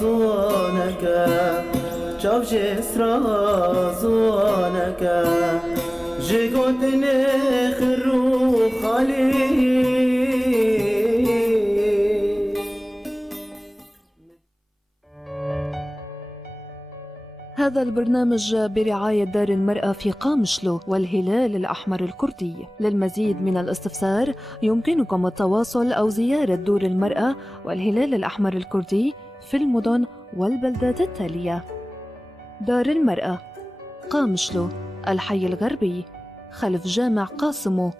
زونك چاو جسرا زونك جيكوت نخرو خالي. هذا البرنامج برعاية دار المرأة في قامشلو والهلال الأحمر الكردي. للمزيد من الاستفسار يمكنكم التواصل أو زيارة دور المرأة والهلال الأحمر الكردي في المدن والبلدات التالية: دار المرأة قامشلو، الحي الغربي، خلف جامع قاسمو،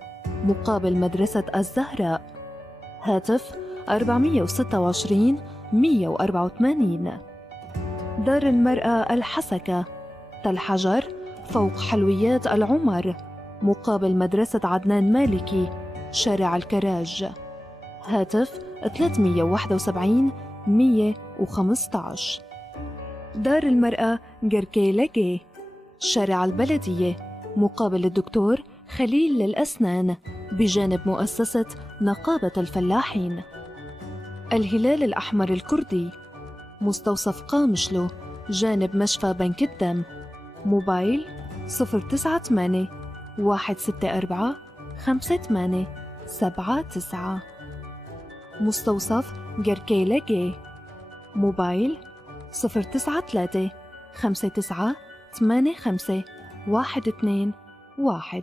مقابل مدرسة الزهراء. هاتف 426 184. دار المرأة الحسكة، تل حجر، فوق حلويات العمر، مقابل مدرسة عدنان مالكي، شارع الكراج. هاتف 371 115. دار المرأة جركي لقي، شارع البلدية، مقابل الدكتور خليل للأسنان، بجانب مؤسسة نقابة الفلاحين. الهلال الأحمر الكردي، مستوصف قامشلو، جانب مشفى بنك الدم. موبايل 098 164 5879. مستوصف جركي لقي. موبايل 093 59 85 121.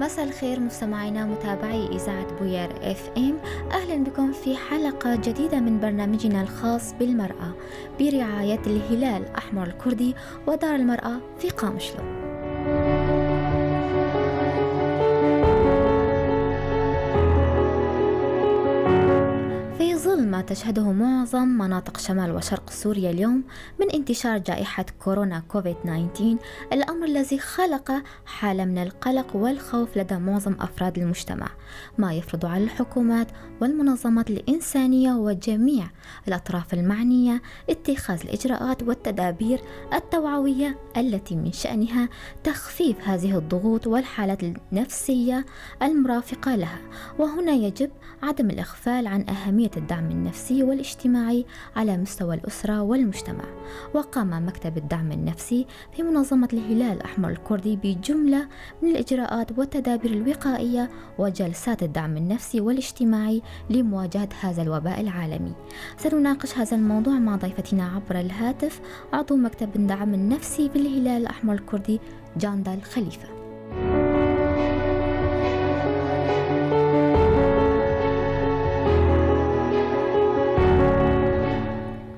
مساء الخير مستمعينا متابعي إذاعة بوير FM. أهلا بكم في حلقة جديدة من برنامجنا الخاص بالمرأة برعاية الهلال الأحمر الكردي ودار المرأة في قامشلو. في ظل ما تشهده معظم مناطق شمال وشرق سوريا اليوم من انتشار جائحة كورونا كوفيد-19، الأمر الذي خلق حالة من القلق والخوف لدى معظم أفراد المجتمع، ما يفرض على الحكومات والمنظمات الإنسانية وجميع الأطراف المعنية اتخاذ الإجراءات والتدابير التوعوية التي من شأنها تخفيف هذه الضغوط والحالات النفسية المرافقة لها. وهنا يجب عدم الإغفال عن أهمية الدعم النفسي والاجتماعي على مستوى الأسرة والمجتمع. وقام مكتب الدعم النفسي في منظمة الهلال الأحمر الكردي بجملة من الإجراءات والتدابير الوقائية وجلسات الدعم النفسي والاجتماعي لمواجهة هذا الوباء العالمي. سنناقش هذا الموضوع مع ضيفتنا عبر الهاتف عضو مكتب الدعم النفسي في الهلال الأحمر الكردي جاندا الخليفة.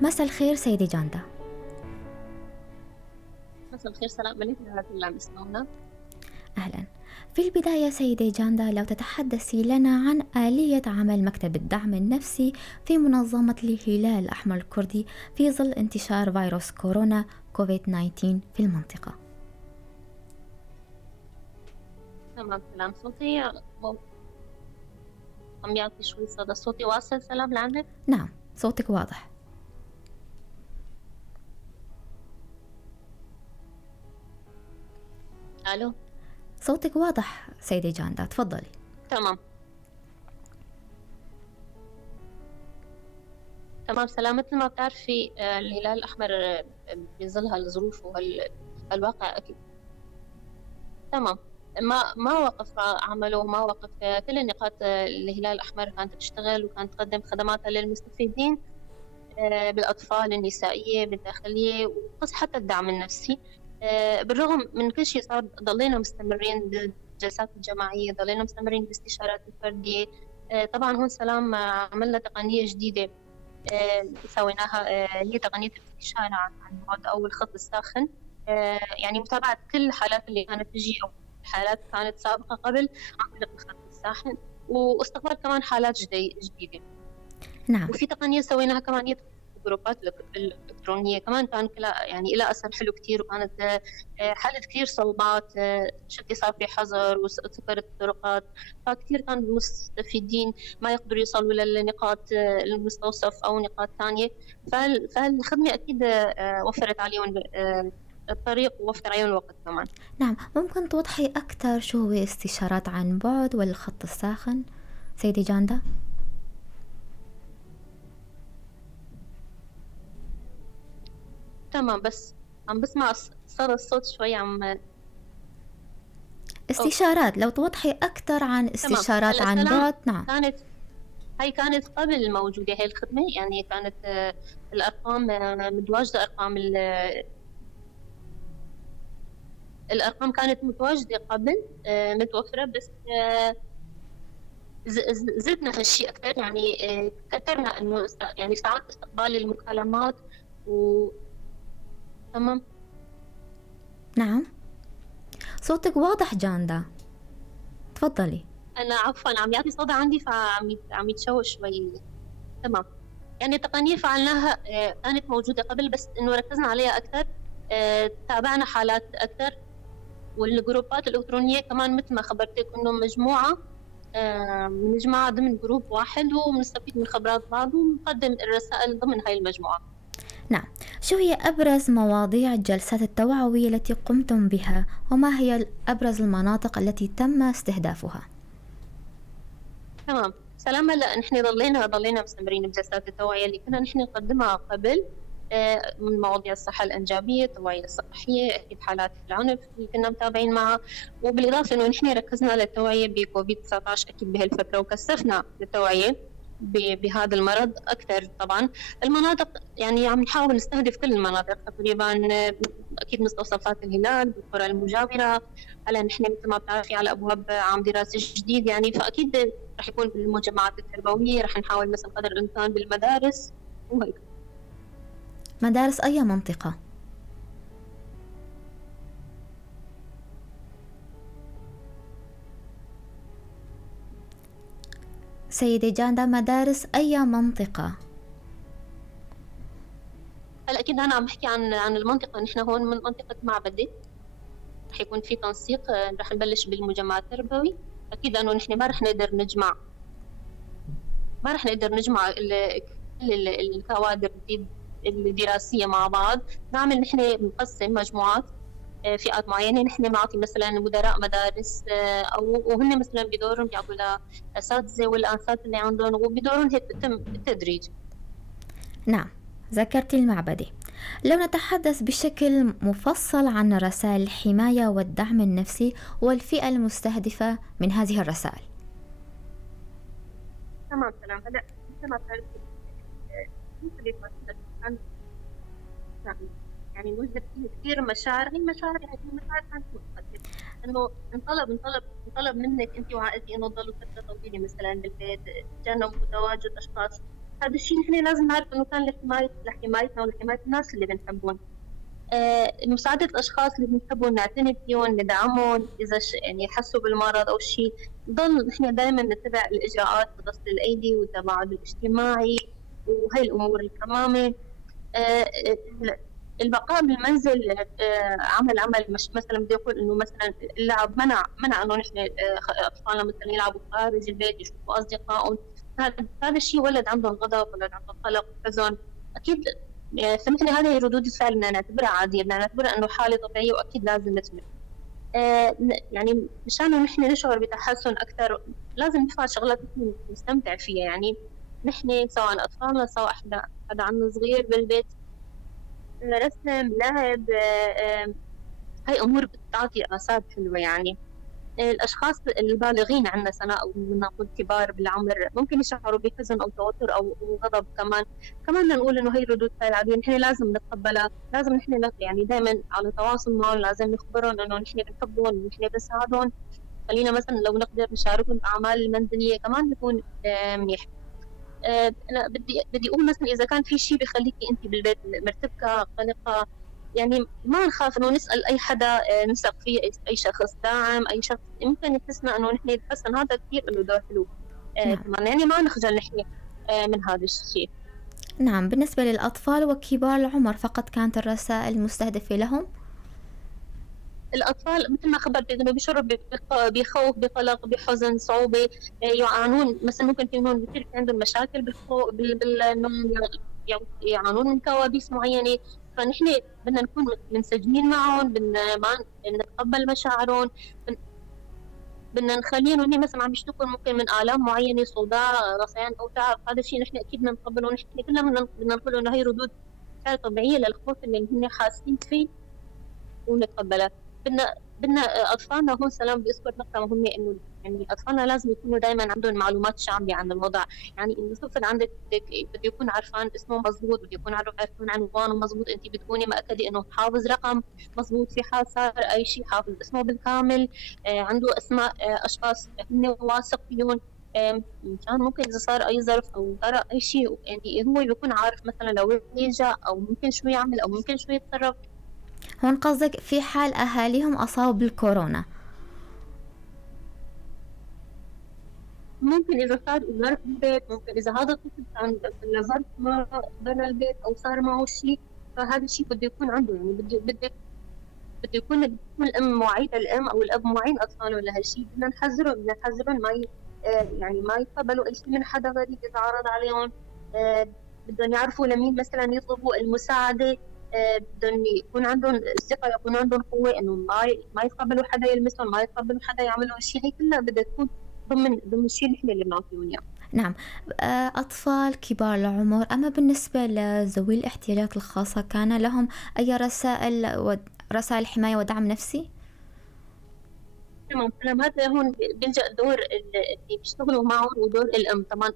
مساء الخير سيدي جاندا. مساء الخير، سلام عليكم ورحمة الله وبركاته. أهلا. في البداية سيدي جاندا، لو تتحدثي لنا عن آلية عمل مكتب الدعم النفسي في منظمة الهلال الأحمر الكردي في ظل انتشار فيروس كورونا كوفيد-19 في المنطقة. تمام، سلام. صوتي عم يعطي شوي صدى. صوتي واصل سلام لعندك؟ نعم، صوتك واضح. ألو، صوتك واضح سيدي جاندا، تفضلي. تمام سلام. مثل ما بتعرفي الهلال الأحمر بظل هالظروف وهالواقع أكيد تمام ما وقف عمله، ما وقف كل النقاط. الهلال الأحمر كانت تشتغل وكانت تقدم خدماتها للمستفيدين بالأطفال، النسائية، بالداخلية، وقص حتى الدعم النفسي. بالرغم من كل شيء صار ضلينا مستمرين بالجلسات الجماعية، ضلينا مستمرين بالاستشارات الفردية. طبعا هون سلام عملنا تقنية جديدة سويناها، هي تقنية الاستشارة عن بعد أو الخط الساخن. يعني متابعة كل الحالات اللي كانت تجي أو حالات كانت سابقة قبل عن طريق الخط الساخن، واستقبال كمان حالات جديدة. نعم. وفي تقنية سويناها كمان، هي الجروبات الإلكترونية، كمان كان يعني إلى أثر حلو كتير، وكانت حلت كتير صعوبات، شكل صار في حظر وسكرت الطرقات، فكتير كان المستفيدين ما يقدروا يصلوا للنقاط المستوصف أو نقاط ثانية. فالخدمة أكيد وفرت عليهم الطريق ووفر عليهم الوقت كمان. نعم، ممكن توضحي أكثر شو هو استشارات عن بعد والخط الساخن سيدي جاندا؟ تمام، بس عم بسمع صار الصوت شوي عم. استشارات، لو توضحي أكثر عن تمام، استشارات هلا عن السلام بعد. نعم. كانت قبل موجودة هاي الخدمة، يعني كانت الأرقام متواجدة، الأرقام كانت متواجدة قبل، متوفرة، بس زدنا هالشيء أكثر، يعني كثرنا إنه يعني ساعات استقبال المكالمات تمام. نعم، صوتك واضح جاندا، تفضلي. أنا عفوا عم يعطي صدى عندي عم يتشوش شوي. تمام، يعني التقنية فعلناها، كانت موجودة قبل بس إنه ركزنا عليها أكثر، تابعنا حالات أكثر، والجروبات الإلكترونية كمان مثل ما خبرتك إنه مجموعة، بنجمعها ضمن جروب واحد وبنستفيد من خبرات بعض ونقدم الرسائل ضمن هاي المجموعة. نعم، شو هي أبرز مواضيع الجلسات التوعوية التي قمتم بها، وما هي أبرز المناطق التي تم استهدافها؟ تمام، سلام. هلا نحن ضلينا مستمرين بجلسات التوعية اللي كنا نحن نقدمها قبل، من مواضيع الصحة الإنجابية، التوعية الصحية، أكيد حالات العنف اللي كنا متابعين معها، وبالإضافة إنه نحن ركزنا على التوعية بكوفيد 19 أكيد بهالفترة، وكثفنا التوعية بهذا المرض أكثر. طبعا المناطق يعني عم نحاول نستهدف كل المناطق تقريبا، أكيد مستوصفات الهلال بالقرى المجاورة. هلا نحن مثل ما بتعرفي على أبواب عام دراسي جديد، يعني فأكيد رح يكون بالمجمعات التربوية، رح نحاول مثل قدر الإمكان بالمدارس وهيك. مدارس أي منطقة؟ سيدي جاندا، مدارس أي منطقة؟ هلا أكيد أنا عم بحكي عن المنطقة، نحن هون من منطقة معبدة، رح يكون في تنسيق، رح نبلش بالمجمع التربوي. أكيد أنه نحن ما رح نقدر نجمع كل الكوادر الدراسية مع بعض، نعمل نحن نقسم مجموعات، فئات معينة، نحن نعطي مثلا مدراء مدارس، أو وهن مثلا بدورهم بيعطوا لأساتذة والأنسات اللي عندهم، وبدورهم هيك بتم التدريج. نعم، ذكرت المعبدة. لو نتحدث بشكل مفصل عن رسائل الحماية والدعم النفسي والفئة المستهدفة من هذه الرسائل. تمام، سلام. هلا مثل ما بتعرفي، يعني موجود فيه كثير مشاعر، هي مشاعر كانت مؤقتة، انه انطلب منك انت وعائلتي انه تضلوا فترة طويلة مثلا بالبيت، تجنبوا تواجد اشخاص. هذا الشيء نحن لازم نعرف انه كان لحمايتنا ولحماية الناس اللي بنحبهم، مساعدة الاشخاص اللي بنحبهم، نعتني فيهم، ندعمهم اذا يعني يحسوا بالمرض او شيء. نضل نحن دائما نتبع الاجراءات بغسل الايدي والتباعد الاجتماعي وهي الامور التمامة. البقاء بالمنزل، عمل مش مثلا بدي اقول انه مثلا اللعب منع انه نحن اطفالنا مثلا يلعبوا خارج البيت، يشوفوا اصدقائهم. هذا الشيء ولد عندهم غضب، ولد عندهم قلق، حزن. اكيد فنحن هذه ردود الفعل بدنا نعتبرها عاديه، بدنا نعتبرها انه حاله طبيعيه، واكيد لازم نثبت. يعني مشان نحن نشعر بتحسن اكثر لازم نفعل شغلات نحن نستمتع فيها، يعني نحن سواء اطفالنا سواء حدا عنا صغير بالبيت، رسم، لعب، هاي أمور بتعطي آثار حلوة. يعني الأشخاص البالغين عندنا سنة أو نقول كبار بالعمر ممكن يشعروا بحزن أو توتر أو غضب، كمان نقول إنه هي ردود فعل عادية، نحن لازم نتقبلها، لازم نحن يعني دائما على تواصل معهم، لازم نخبرهم إنه نحن بنحبهم، نحن بنساعدهم. خلينا مثلا لو نقدر نشاركهم الأعمال المنزلية كمان بيكون منيح. أنا بدي أقول مثلا إذا كان في شيء بخليكي أنت بالبيت مرتبكة قلقة، يعني ما نخاف إنه نسأل أي حدا نثق فيه، أي شخص داعم، أي شخص يمكن يحسنا إنه نحن نتحسن، هذا كثير له دور حلو. نعم. كمان يعني ما نخجل نحن من هذا الشيء. نعم، بالنسبة للأطفال وكبار العمر فقط كانت الرسائل مستهدفة لهم. الأطفال مثل ما خبرت إنه بيشعروا بخوف، بقلق، بحزن، صعوبة، يعانون مثلا، ممكن في هون بصير عندهم مشاكل بالنوم، يعانون من كوابيس معينة، فنحن بدنا نكون منسجمين معهم، بدنا ما نتقبل مشاعرهم، بدنا نخليهم هن مثلا عم يشتكوا ممكن من آلام معينة، صداع، غثيان أو تعب. هذا الشيء نحن أكيد بدنا نتقبله، ونحن كلنا بدنا نقول إنه هي ردود فعل طبيعية للخوف اللي هن حاسين فيه ونتقبلها. بدنا اطفالنا هون سلام بيذكر نقطه مهمه، انه يعني اطفالنا لازم يكونوا دائما عندهم معلومات شامله عن الوضع. يعني انه الطفل عندك بده يكون عرفان اسمه مضبوط، بده يكون عرفان عنوانه مضبوط، انت بتكوني مأكده انه حافظ رقم مضبوط، في حال صار اي شيء حافظ اسمه بالكامل، عنده اسماء اشخاص هن واثق فيهم، مشان ممكن اذا صار اي ظرف او طرأ اي شيء يعني هو بيكون عارف مثلا لو يلجأ او ممكن شو يعمل او ممكن شو يتصرف. هون قصدك في حال أهاليهم أصابوا بالكورونا؟ ممكن إذا صار ظرف بالبيت، ممكن إذا هذا الطفل كان ظرف ما برا البيت أو صار معه شيء، فهذا الشيء بده يكون عنده، يعني بده يكون الأم مواعيد الأم أو الأب مواعين أطفاله لهالشيء. بدنا نحذرهم ما يعني ما يقبلوا أي شيء من حدا غريب يتعرض عليهم. بدهم يعرفوا لمين مثلا يطلبوا المساعدة. بدهم يكون عندهم الثقة، يكون عندهم قوة إنه ما يقبلوا حدا يلمسهم، ما يقبلوا حدا يعملوا شيء. هي كلها بدها تكون ضمن الشيء اللي احنا اللي بنعطيهم اياه. نعم. أطفال كبار العمر، أما بالنسبة لذوي الاحتياجات الخاصة كان لهم أي رسائل حماية ودعم نفسي؟ تمام. هذا هون بيلجأ دور اللي بيشتغلوا معهم ودور الأم. طبعا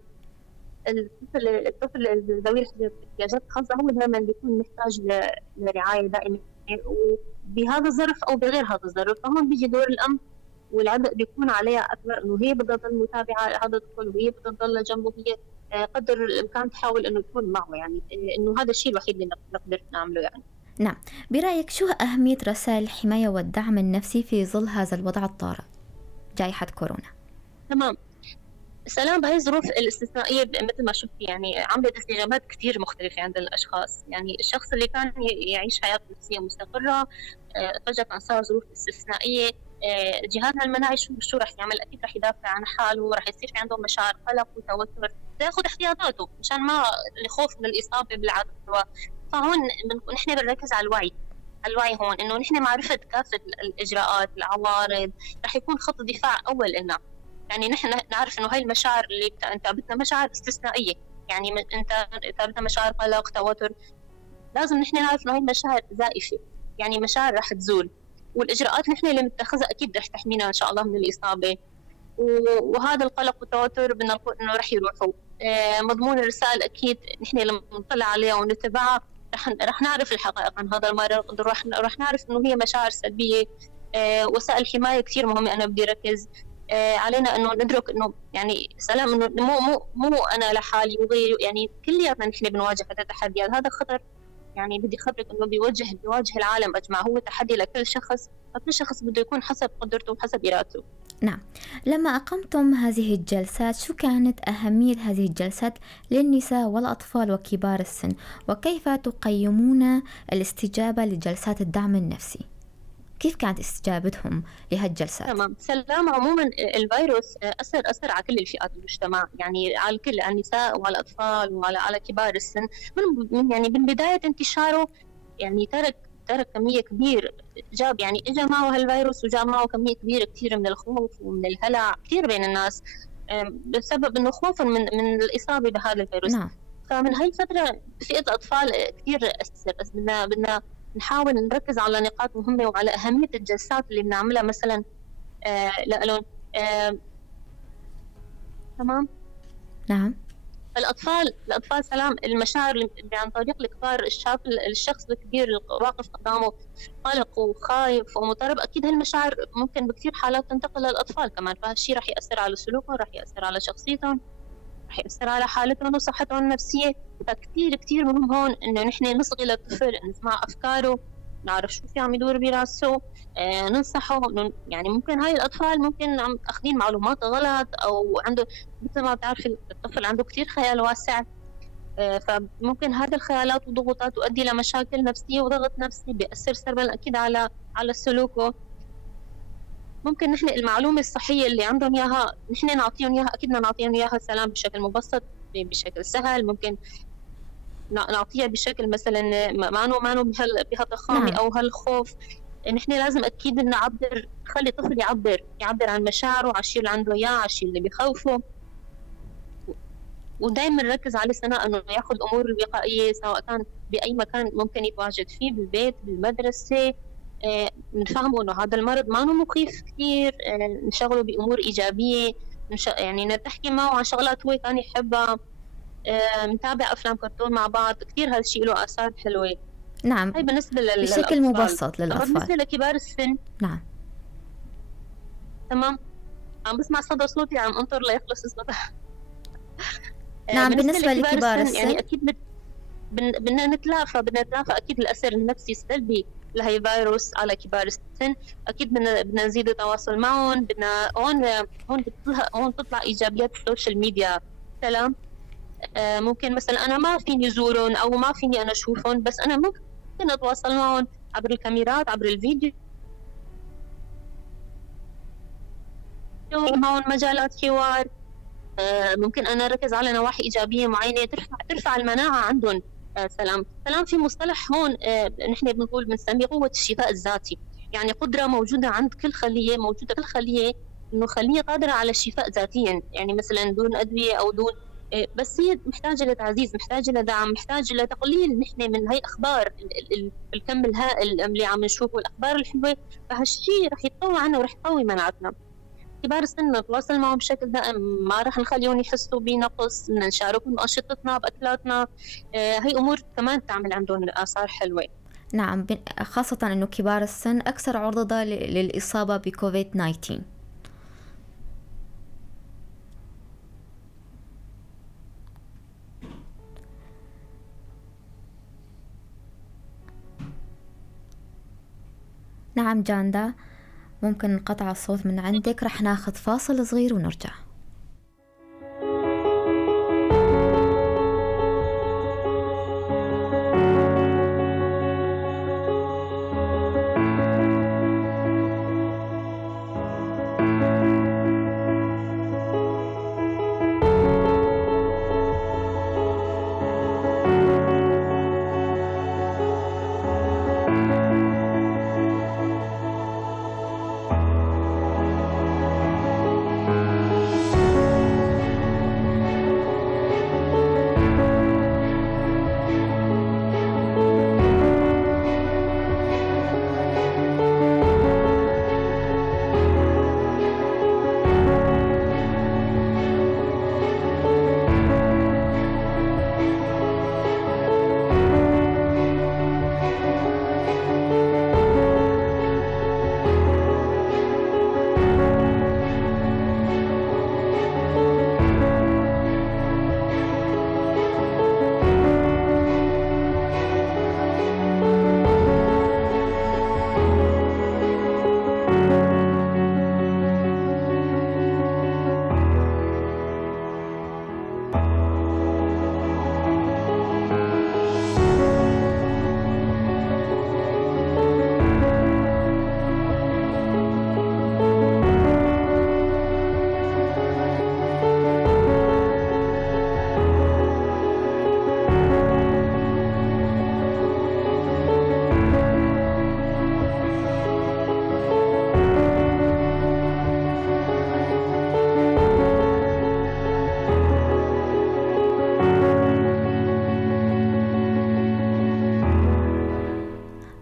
الطفل ذوي الاحتياجات الخاصة هو دائما بيكون محتاج لرعاية دائمة، وبهذا الظرف أو بغير هذا الظرف. فهون بيجي دور الأم، والعبء بيكون عليها أكبر، إنه هي بدها تضل متابعة هذا الطفل، وهي بدها تضل جنبه، هي قدر الإمكان تحاول إنه تكون معه، يعني إنه هذا الشيء الوحيد اللي نقدر نعمله يعني. نعم. برأيك شو أهمية رسائل الحماية والدعم النفسي في ظل هذا الوضع الطارئ جائحة كورونا؟ تمام. سلام. بهي الظروف الاستثنائية مثل ما شفتي يعني عملت استجابات كثير مختلفة عند الأشخاص. يعني الشخص اللي كان يعيش حياة نفسية مستقرة فجأة كان صار ظروف استثنائية، جهازنا المناعي شو رح يعمل؟ أكيد رح يدافع عن حاله، رح يصير في عندهم مشاعر قلق وتوتر، ياخذ احتياطاته مشان ما الخوف من الإصابة بالعدوى. فهون نحن بنركز على الوعي هون، إنه نحن معرفة كافة الإجراءات، العوارض، رح يكون خط دفاع أول لنا. يعني نحن نعرف إنه هاي المشاعر اللي انتابتنا مشاعر استثنائية، يعني انتابتنا مشاعر قلق توتر، لازم نحن نعرف إنه هاي المشاعر زائفة، يعني مشاعر رح تزول، والإجراءات نحن اللي متخذها أكيد رح تحمينا إن شاء الله من الإصابة. وهذا القلق والتوتر بدنا نقول إنه رح يروحوا. مضمون الرسائل أكيد نحن لما نطلع عليها ونتبعها رح نعرف الحقائق عن هذا المرض، رح نعرف إنه هي مشاعر سلبية. وسائل الحماية كثير مهمة. أنا بدي ركز علينا إنه ندرك إنه يعني سلام، إنه مو أنا لحالي وغيري، يعني كلياتنا نحن بنواجه هذا التحديات. هذا الخطر يعني بدي خبرك إنه بيواجه العالم أجمع، هو تحدي لكل شخص، فكل شخص بده يكون حسب قدرته وحسب إرادته. نعم. لما أقمتم هذه الجلسات شو كانت أهمية هذه الجلسات للنساء والأطفال وكبار السن، وكيف تقيمون الاستجابة لجلسات الدعم النفسي؟ كيف كانت استجابتهم لهالجلسات؟ تمام. سلام. عموما الفيروس أثر على كل الفئات المجتمع، يعني على الكل، على النساء وعلى الأطفال وعلى كبار السن. من بداية انتشاره يعني ترك كمية كبير، جاب يعني اجى معه هالفيروس وجاب معه كمية كبيرة كثير من الخوف ومن الهلع كثير بين الناس، بسبب انه خوفا من الإصابة بهذا الفيروس. نعم. فمن هاي الفترة فئة الأطفال كثير أثر، بس بدنا نحاول نركز على نقاط مهمة وعلى أهمية الجلسات اللي بنعملها مثلا لألون. تمام. نعم. الأطفال سلام، المشاعر اللي عن طريق الكبار، الشخص الكبير واقف قدامه قلق وخايف ومضطرب، أكيد هالمشاعر ممكن بكثير حالات تنتقل للأطفال كمان، فهالشيء رح يأثر على سلوكهم، رح يأثر على شخصيتهم، رح يأثر على حالتهم وصحتهم النفسية. فكتير كتير مهم هون إنه نحن نصغي للطفل، نسمع أفكاره، نعرف شو في عم يدور براسه، ننصحه. يعني ممكن هاي الأطفال ممكن عم أخذين معلومات غلط، أو عنده مثل ما بتعرفي الطفل عنده كتير خيال واسع، فممكن هذه الخيالات وضغوطات تؤدي لمشاكل نفسية وضغط نفسي بيأثر سلبا أكيد على سلوكه. ممكن نحن المعلومة الصحية اللي عندهم إياها نحن نعطيهم إياها، أكيد نعطيهم إياها سلام بشكل مبسط بشكل سهل. ممكن نعطيها بشكل مثلا ما بهالضخامة نعم. أو هالخوف. نحن لازم أكيد نعبر، نخلي الطفل يعبر عن مشاعره، على الشيء اللي عنده إياه، على الشيء اللي بخوفه. ودائما نركز على الثناء، انه ياخذ الامور الوقائيه سواء كان باي مكان ممكن يتواجد فيه، بالبيت، بالمدرسه. نفهمه انه هذا المرض ما مخيف كثير. نشغله بامور ايجابيه، يعني نحكي معه عن شغلات هو كان يحبها. نتابع افلام كرتون مع بعض، كثير هذا الشيء له اثار حلوه. نعم، هاي بالنسبه بشكل للاطفال. مبسط اما للأطفال. بالنسبه لكبار السن، نعم. تمام. عم بسمع صدى صوتي، عم انطر ليخلص الصدى. نعم، بالنسبه بالنسبة لكبار لكبار السن يعني السن. اكيد بدنا نتلافى اكيد الاثر النفسي السلبي لهي فيروس على كبار السن. اكيد بدنا نزيد التواصل معهم. بدنا هون تطلع ايجابيات السوشيال ميديا. سلام. ممكن مثلا انا ما فيني زورهم او ما فيني انا اشوفهم، بس انا ممكن اتواصل معهم عبر الكاميرات، عبر الفيديو. معهم مجالات حوار. ممكن انا اركز على نواحي ايجابيه معينه ترفع المناعه عندهم. سلام في مصطلح هون نحن بنسميه قوه الشفاء الذاتي. يعني قدره موجوده عند كل خليه، انه خليه قادره على الشفاء ذاتيا، يعني مثلا دون ادويه او دون. بس هي محتاجه لتعزيز، محتاجه لدعم، محتاجه لتقليل نحن من هي اخبار الكم الهائل اللي عم نشوفه، الاخبار الحلوه. فهالشيء رح يتطوع عنا ورح يقوي مناعتنا. كبار السن نتواصل معهم بشكل دائم، ما رح نخليهم يحسوا بنقص، بدنا نشاركهم بأنشطتنا بأكلاتنا. هي أمور كمان تعمل عندهم آثار حلوة. نعم، خاصة أنه كبار السن أكثر عرضة للإصابة بكوفيد 19. نعم جاندا، ممكن نقطع الصوت من عندك، رح ناخذ فاصل صغير ونرجع.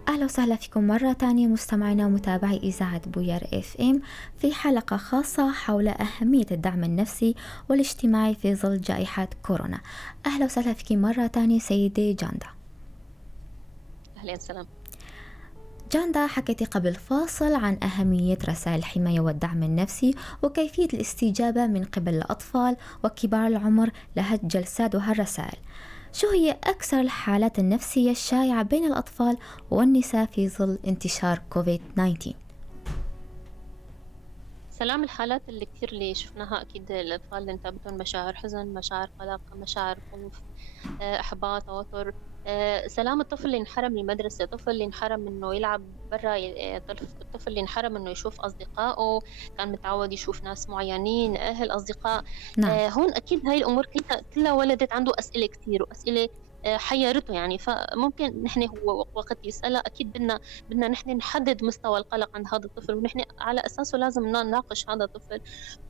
أهلا وسهلا فيكم مرة تانية مستمعينا ومتابعي إذاعة بوير اف ام في حلقة خاصة حول أهمية الدعم النفسي والاجتماعي في ظل جائحة كورونا. أهلا وسهلا فيك مرة تانية سيدة جاندا. أهلا وسهلا. جاندا، حكيتي قبل فاصل عن أهمية رسائل الحماية والدعم النفسي وكيفية الاستجابة من قبل الأطفال وكبار العمر لهالجلسات وهالرسائل. شو هي أكثر الحالات النفسية الشائعة بين الأطفال والنساء في ظل انتشار كوفيد 19؟ سلام. الحالات اللي كثير اللي شفناها أكيد الأطفال اللي انتابتهم مشاعر حزن، مشاعر قلق، مشاعر خوف، إحباط، توتر. سلام. الطفل اللي انحرم من المدرسة، الطفل اللي انحرم إنه يلعب برا، الطفل اللي انحرم إنه يشوف أصدقائه، كان متعود يشوف ناس معينين، أهل، أصدقاء. نعم. هون أكيد هاي الأمور كلها ولدت عنده أسئلة كثير، وأسئلة حيرته يعني. فممكن نحن هو وقت يسألها أكيد بدنا نحن نحدد مستوى القلق عند هذا الطفل، ونحن على أساسه لازم نناقش هذا الطفل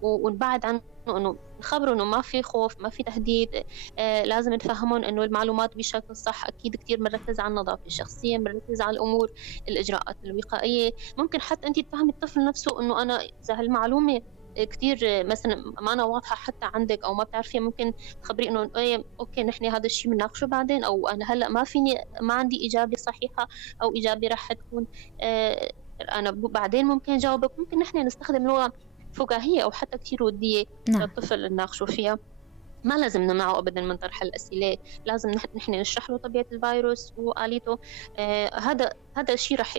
ونبعد عنه، إنه نخبره إنه ما في خوف، ما في تهديد. لازم نفهمهم إنه المعلومات بشكل صح. أكيد كتير بنركز على النظافة الشخصية، بنركز على الأمور الإجراءات الوقائية. ممكن حتى أنت تفهمي الطفل نفسه إنه أنا إذا هالمعلومة كتير مثلا ما أنا واضحة حتى عندك أو ما بتعرفيها، ممكن تخبريه إنه إيه أوكي نحن هذا الشيء بنناقشه بعدين، أو أنا هلأ ما عندي إجابة صحيحة أو إجابة راح تكون أنا بعدين ممكن جاوبك. ممكن نحن نستخدم لغة فكاهية أو حتى كتير ودية نعم. للطفل نناقشه فيها. ما لازم نمنعه ابدا من طرح الاسئله، لازم نحن نشرح له طبيعه الفيروس واليته. هذا الشيء رح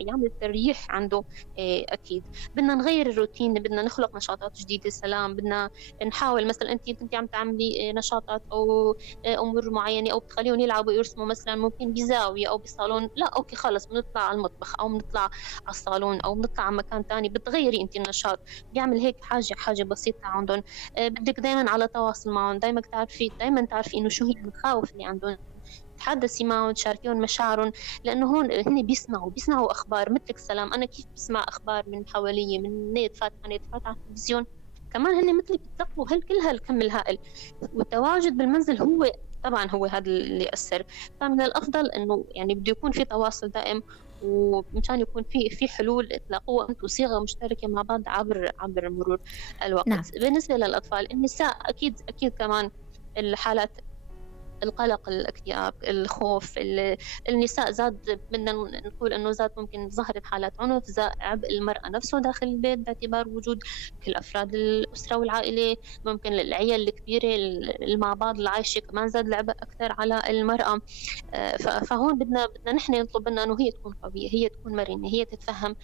يعمل تريح عنده. اكيد بدنا نغير الروتين، بدنا نخلق نشاطات جديده. سلام، بدنا نحاول مثلا انت كنتي عم تعملي نشاطات او امور معينه، او بتخليهم يلعبوا يرسموا مثلا ممكن بزاويه او بصالون، لا اوكي خلص بنطلع على المطبخ او بنطلع على الصالون او بنطلع على مكان ثاني. بتغيري انت النشاط، بيعمل هيك حاجه بسيطه عندهم. بدك دايما على تواصل معهم، دايما تعرفي انه شو هي المخاوف اللي عندهم، تحدثي معهم، تشاركيهم مشاعرهم. لانه هون هن بيسمعوا اخبار مثلك. سلام، انا كيف بسمع اخبار من حوالي، من نت فاتحه على التلفزيون، كمان هن مثلي بيتلقوا كل هالكم الهائل. والتواجد بالمنزل هو طبعا هو هذا اللي يأثر. فمن الافضل انه يعني بده يكون في تواصل دائم، ومشان يكون في حلول تلاقوها انتم صيغه مشتركه مع بعض عبر مرور الوقت. نعم. بالنسبه للاطفال النساء اكيد كمان الحالات القلق، الاكتئاب، الخوف، النساء زاد، بدنا نقول انه زاد ممكن ظهرت حالات عنف، زاد عبء المرأة نفسه داخل البيت باعتبار وجود كل افراد الاسرة والعائلة. ممكن العيال الكبيرة اللي مع بعض العايشة كمان زاد العبء اكثر على المرأة. فهون بدنا نحن نطلب منها انه هي تكون قوية، هي تكون مرنة، هي تتفهم.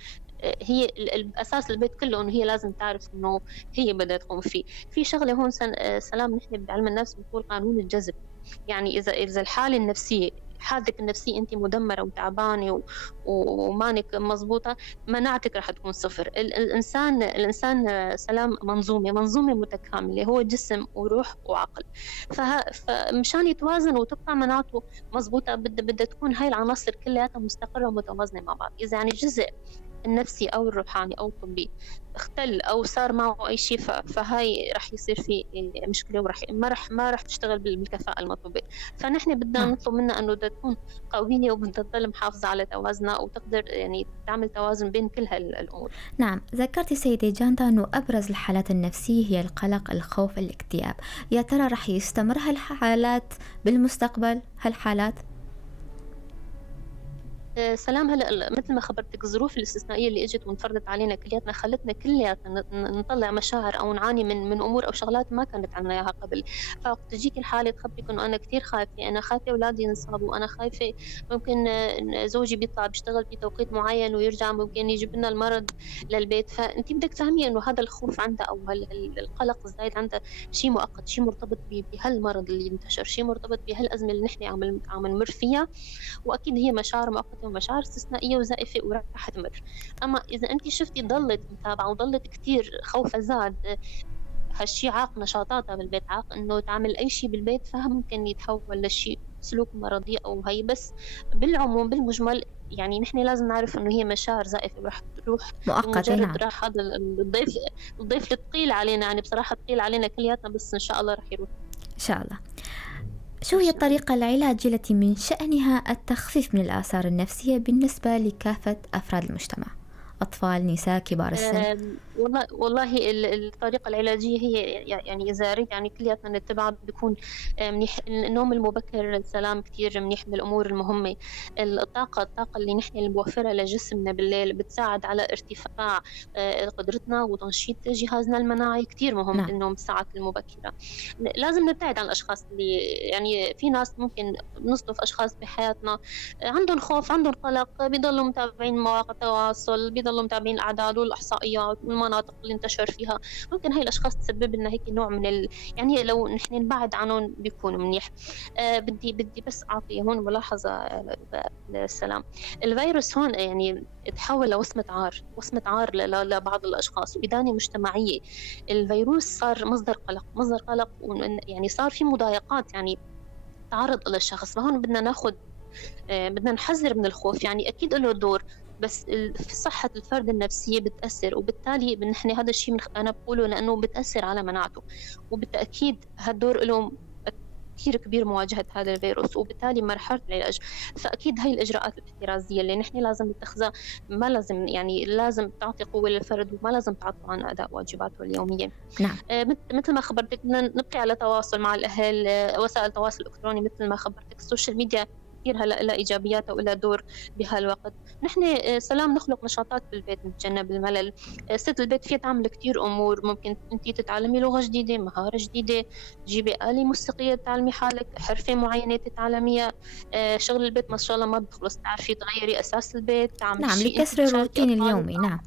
هي الاساس البيت كله انه هي لازم تعرف انه هي بدها تقوم فيه. في شغله هون سلام، نحن بعلم النفس بنقول قانون الجذب. يعني اذا الحاله النفسيه، حالتك النفسيه انت مدمره وتعبانه ومانك مزبوطه، مناعتك رح تكون صفر. الانسان سلام منظومه متكامله، هو جسم وروح وعقل. فمشان يتوازن وتبقى مناعته مزبوطه بدها تكون هاي العناصر كلها مستقره ومتوازنه مع بعض. اذا يعني جزء النفسي أو الروحاني أو الطبي اختل أو صار معه أي شيء، فهاي رح يصير في مشكلة، ورح ما رح تشتغل بالكفاءة المطلوبة. فنحن بدنا نطلب منها أنه تكون قوية وبدها تضل محافظة على توازنها، وتقدر يعني تعمل توازن بين كل هالأمور. نعم، ذكرتي سيدة جانتا أنه أبرز الحالات النفسية هي القلق، الخوف، الاكتئاب. يا ترى رح يستمر هالحالات بالمستقبل؟ هالحالات سلام، هلا مثل ما خبرتك الظروف الاستثنائيه اللي اجت وانفرضت علينا كلياتنا خلتنا كلياتنا نطلع مشاعر او نعاني من امور او شغلات ما كانت عنا اياها قبل. فوقت تجيك الحاله تخبرك انه انا كثير خايفه، انا خايفه اولادي ينصابوا، انا خايفه ممكن زوجي بيطلع بيشتغل في توقيت معين ويرجع ممكن يجيب لنا المرض للبيت. فانت بدك تفهمي انه هذا الخوف عندها او القلق الزايد عندها شيء مؤقت، شيء مرتبط بهالمرض اللي انتشر، شيء مرتبط بهالازمه اللي نحن عم نمر فيها. واكيد هي مشاعر مؤقته ومشاعر استثنائيه وزائفه وراح تمر. اما اذا انت شفتي ضلت متابعه وضلت كثير خوفها زاد، هالشيء عاق نشاطاتها بالبيت، عاق انه تعمل اي شيء بالبيت، فممكن يتحول لشيء سلوك مرضي او هي. بس بالعموم بالمجمل يعني نحن لازم نعرف انه هي مشاعر زائفه وراح تروح مؤقتة. مجرد راح هذا الضيف الثقيل علينا، يعني بصراحه ثقيل علينا كلياتنا، بس ان شاء الله راح يروح إن شاء الله. شو هي الطريقة العلاجية التي من شأنها التخفيف من الآثار النفسية بالنسبة لكافة أفراد المجتمع، أطفال، نساء، كبار السن؟ والله الطريقة العلاجية هي يعني إذا ريت يعني كلياتنا نتبعها بيكون منيح. النوم المبكر، السلام، كتير منيح من الأمور المهمة. الطاقة اللي نحن نوفرها لجسمنا بالليل بتساعد على ارتفاع قدرتنا وتنشيط جهازنا المناعي، كتير مهم. نعم. النوم الساعات المبكرة. لازم نبتعد عن الأشخاص اللي يعني في ناس ممكن نصدف أشخاص بحياتنا عندهم خوف، عندهم قلق، بيضلوا متابعين مواقع التواصل، بيضلوا متابعين الأعداد والإحصائيات والمناطق اللي انتشر فيها. ممكن هاي الأشخاص تسبب لنا هيك نوع من يعني لو نحن نبعد عنهم بيكون منيح. بدي بس أعطي هون ملاحظة. السلام، الفيروس هون يعني تحول لوصمة عار لبعض الأشخاص، وإدانة مجتمعية. الفيروس صار مصدر قلق، يعني صار في مضايقات. يعني تعرض إلى الشخص. فهون بدنا ناخد بدنا نحذر من الخوف، يعني أكيد له دور، بس في صحة الفرد النفسية بتأثر، وبالتالي نحن هذا الشيء أنا بقوله لأنه بتأثر على مناعته، وبالتأكيد هالدور له كثير كبير مواجهة هذا الفيروس، وبالتالي مرحلة العلاج. فأكيد هاي الإجراءات الاحترازية اللي نحن لازم نتخذها، ما لازم يعني لازم تعطي قوة للفرد، وما لازم تعطله عن أداء واجباته اليومية. نعم. مثل ما خبرتك بدنا نبقي على تواصل مع الأهل، وسائل التواصل الإلكتروني مثل ما خبرتك، السوشيال ميديا كثير هلا لها ايجابياتها ولها دور بهالوقت. نحن سلام نخلق نشاطات بالبيت، نتجنب الملل. ست البيت فيها تعمل كثير امور، ممكن انت تتعلمي لغه جديده، مهاره جديده، تجيبي آلة موسيقيه تعلمي حالك، حرفه معينه تتعلميها. شغل البيت ما شاء الله ما بتخلص، تعرفي تغيري اساس البيت، تعملي نعم، شيء لكسر الروتين اليومي. نعم.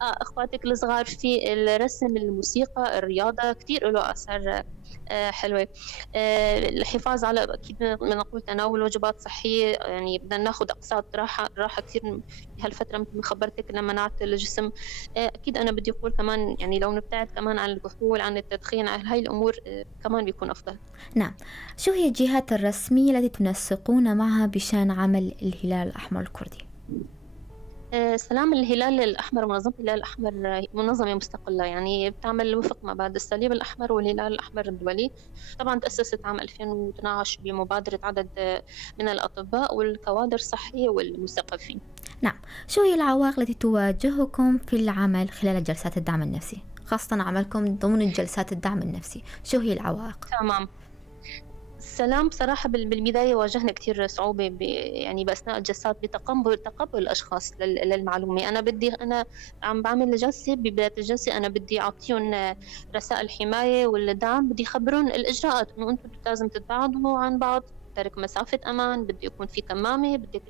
اخواتك الصغار في الرسم، الموسيقى، الرياضه، كثير له اثار حلوه. الحفاظ على اكيد بنقول تناول وجبات صحيه، يعني بدنا ناخذ اقساط راحه كثير بهالفتره مثل ما خبرتك لمناعه الجسم. اكيد انا بدي اقول كمان يعني لو نبتعد كمان عن الكحول، عن التدخين، عن هاي الامور كمان بيكون افضل. نعم. شو هي الجهات الرسمية التي تنسقون معها بشأن عمل الهلال الأحمر الكردي؟ سلام الهلال الأحمر، منظمة الهلال الأحمر منظمة مستقلة، يعني بتعمل وفق مبادئ الصليب الأحمر والهلال الأحمر الدولي. طبعا تأسست عام 2012 بمبادرة عدد من الأطباء والكوادر الصحية والمثقفين. نعم. شو هي العوائق التي تواجهكم في العمل خلال جلسات الدعم النفسي، خاصة عملكم ضمن الجلسات الدعم النفسي؟ شو هي العوائق؟ تمام. السلام بصراحة بالبداية واجهنا كتير صعوبة يعني بأثناء الجلسات تقبل الأشخاص للمعلومة. أنا عم بعمل جلسة، ببداية الجلسة أنا بدي أعطيهم رسائل حماية والدعم، بدي خبرهم الإجراءات إنه أنتم لازم تبعدوا عن بعض، ترك مسافة أمان، بدي يكون في كمامة، بدك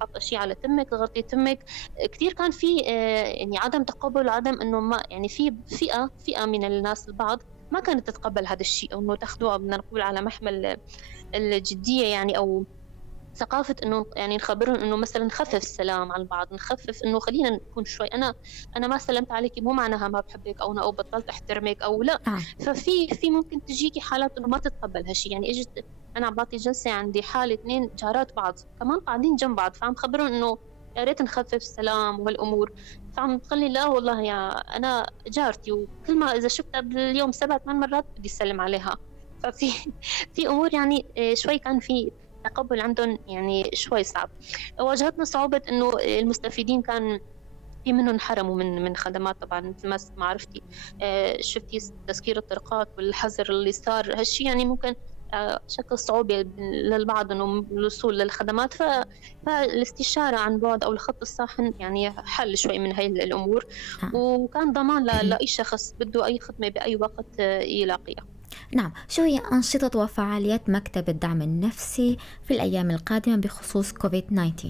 حاطة شيء على تمك، تغطي تمك. كتير كان في يعني عدم تقبل، عدم إنه ما يعني في فئة من الناس البعض ما كانت تتقبل هذا الشيء، أو إنه تاخذوها بدنا نقول على محمل الجدية، يعني أو ثقافة إنه يعني نخبرهم إنه مثلا نخفف السلام على البعض، نخفف إنه خلينا نكون شوي، أنا ما سلمت عليكي مو معناها ما بحبك أو بطلت أحترمك أو لا. ففي ممكن تجيكي حالات إنه ما تتقبل هالشيء. يعني إجت أنا عم بعطي جلسة، عندي حالة 2 جارات بعض كمان قاعدين جنب بعض، فعم خبرهم إنه يا ريت نخفف السلام وهالأمور. فعم تقلي لا والله يا أنا جارتي، وكل ما إذا شفتها باليوم 7-8 مرات بدي أسلم عليها. في أمور يعني شوي كان في تقبل عندهم يعني شوي صعب. واجهتنا صعوبة إنه المستفيدين كان في منهم حرموا من خدمات، طبعا مثل ما عرفتي شفتي تسكير الطرقات والحظر اللي صار، هالشي يعني ممكن شكل صعوبة للبعض إنه الوصول للخدمات. فالاستشارة عن بعد أو الخط الصاحن يعني حل شوي من هاي الأمور، وكان ضمان لأي شخص بده أي خدمة بأي وقت يلاقيها. نعم. شو هي أنشطة وفعاليات مكتب الدعم النفسي في الأيام القادمة بخصوص كوفيد-19؟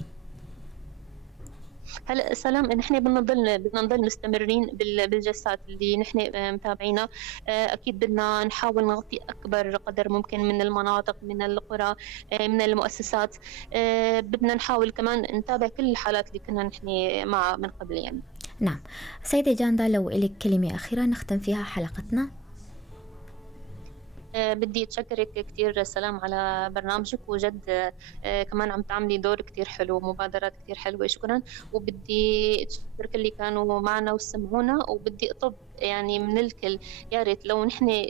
هلا سلام، نحن بدنا نضل مستمرين بالجلسات اللي نحن متابعينها. اكيد بدنا نحاول نغطي اكبر قدر ممكن من المناطق، من القرى، من المؤسسات. بدنا نحاول كمان نتابع كل الحالات اللي كنا نحن معها من قبل يعني. نعم. سيدة جاندا، لو لك كلمة أخيرة نختم فيها حلقتنا. بدي أتشكرك كتير سلام على برنامجك، وجد كمان عم تعملي دور كتير حلو، مبادرات كتير حلوة، شكرا. وبدي أتشكرك اللي كانوا معنا وسمعونا، وبدي أطلب يعني من الكل يا ريت لو نحن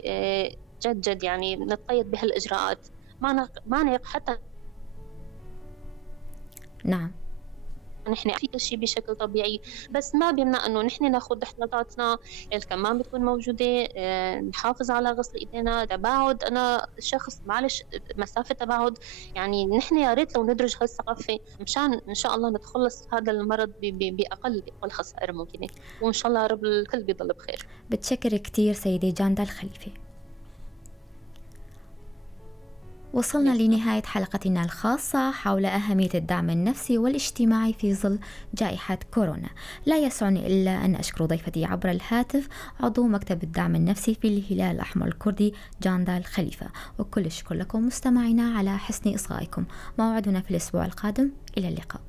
جد يعني نتقيد بهالإجراءات، ما نعيق حتى. نعم. نحن في كل شيء بشكل طبيعي، بس ما بيمنع انه نحن ناخذ احتياطاتنا، الكمام بتكون موجوده، نحافظ على غسل ايدينا، تباعد، انا شخص معلش مسافه تباعد، يعني نحن يا ريت لو ندرج هالثقافه مشان ان شاء الله نتخلص هذا المرض باقل خسائر ممكنه، وان شاء الله رب الكل بيضل بخير. بتشكر كتير سيدة جاندا الخليفة. وصلنا لنهاية حلقتنا الخاصة حول أهمية الدعم النفسي والاجتماعي في ظل جائحة كورونا. لا يسعني إلا أن أشكر ضيفتي عبر الهاتف عضو مكتب الدعم النفسي في الهلال الأحمر الكردي جاندا الخليفة، وكل الشكر لكم مستمعينا على حسن إصغائكم. موعدنا في الأسبوع القادم، إلى اللقاء.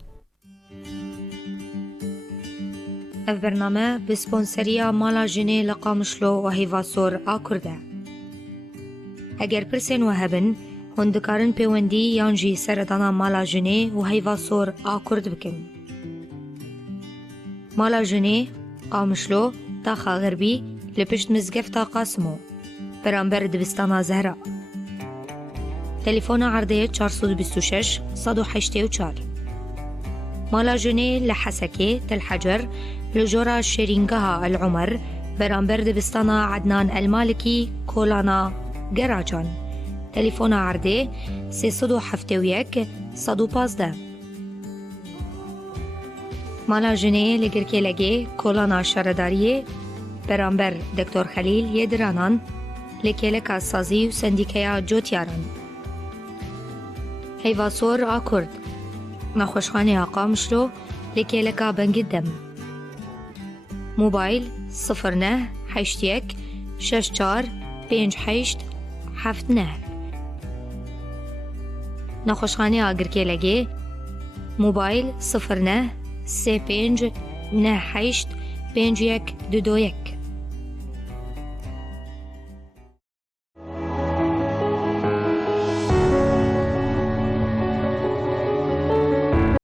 البرنامج بسپانسریا مالا جنی لقامشلو و هیواسور آکرده. اگر پرسن و هبن هندکارن پیوندی یانجی سردانا مالا جنه و هیوا سور آکورد بکن. مالا جنه آمشلو تاخا غربی لپشت مزگفتا قاسمو برانبر دبستانا زهرا. تليفون عرضية 426 184. مالا جنه لحسكي تل حجر لجورا شيرينغها العمر برانبر دبستانا عدنان المالكي كولانا جراجان. تليفون عرضي 371 115. مالا جنه لگركي لگي كولانا شرداريه برانبر دكتور خليل يدرانان لكيلكا سازي و سنديكيا جوتياران. هيفاسور آكورد نخوشخاني آقامشلو لكيلكا بنجدم. موبايل 09 حيشتيك 64 58 79. نخوشخاني آگركيلگي موبايل 09 35 98 51 22.